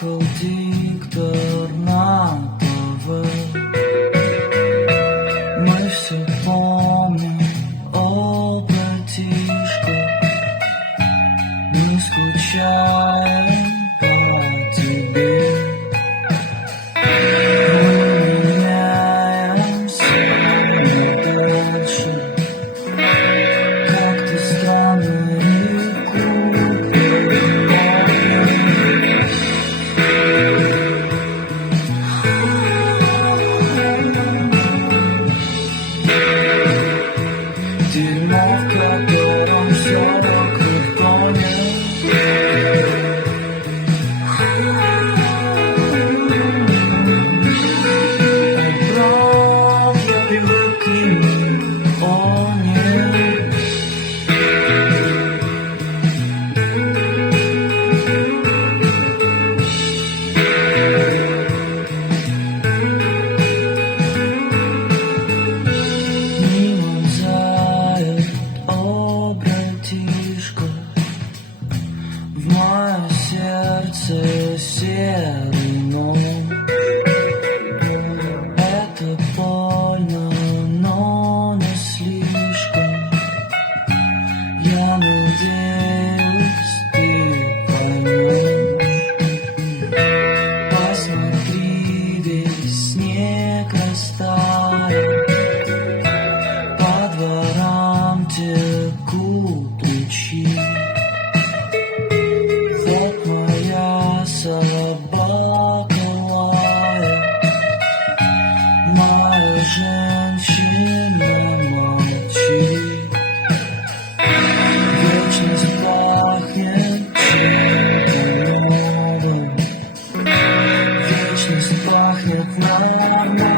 плакал диктор на ТВ. Мы все помним, о, братишка, не скучаем по тебе. Мы меняемся дальше, как-то странно реку переходим. Дерьмо, в котором все вокруг тонет. Правда, привыкли, о нет. Мимо заяц, о, братишка, в мое сердце серый ночь. Это больно, но не слишком. Я надеюсь, ты поймешь. Посмотри, весь снег растаял, по дворам текут лучи. Вот моя собака лает, моя женщина молчит. Вечность пахнет чем-то новым, вечность пахнет нами.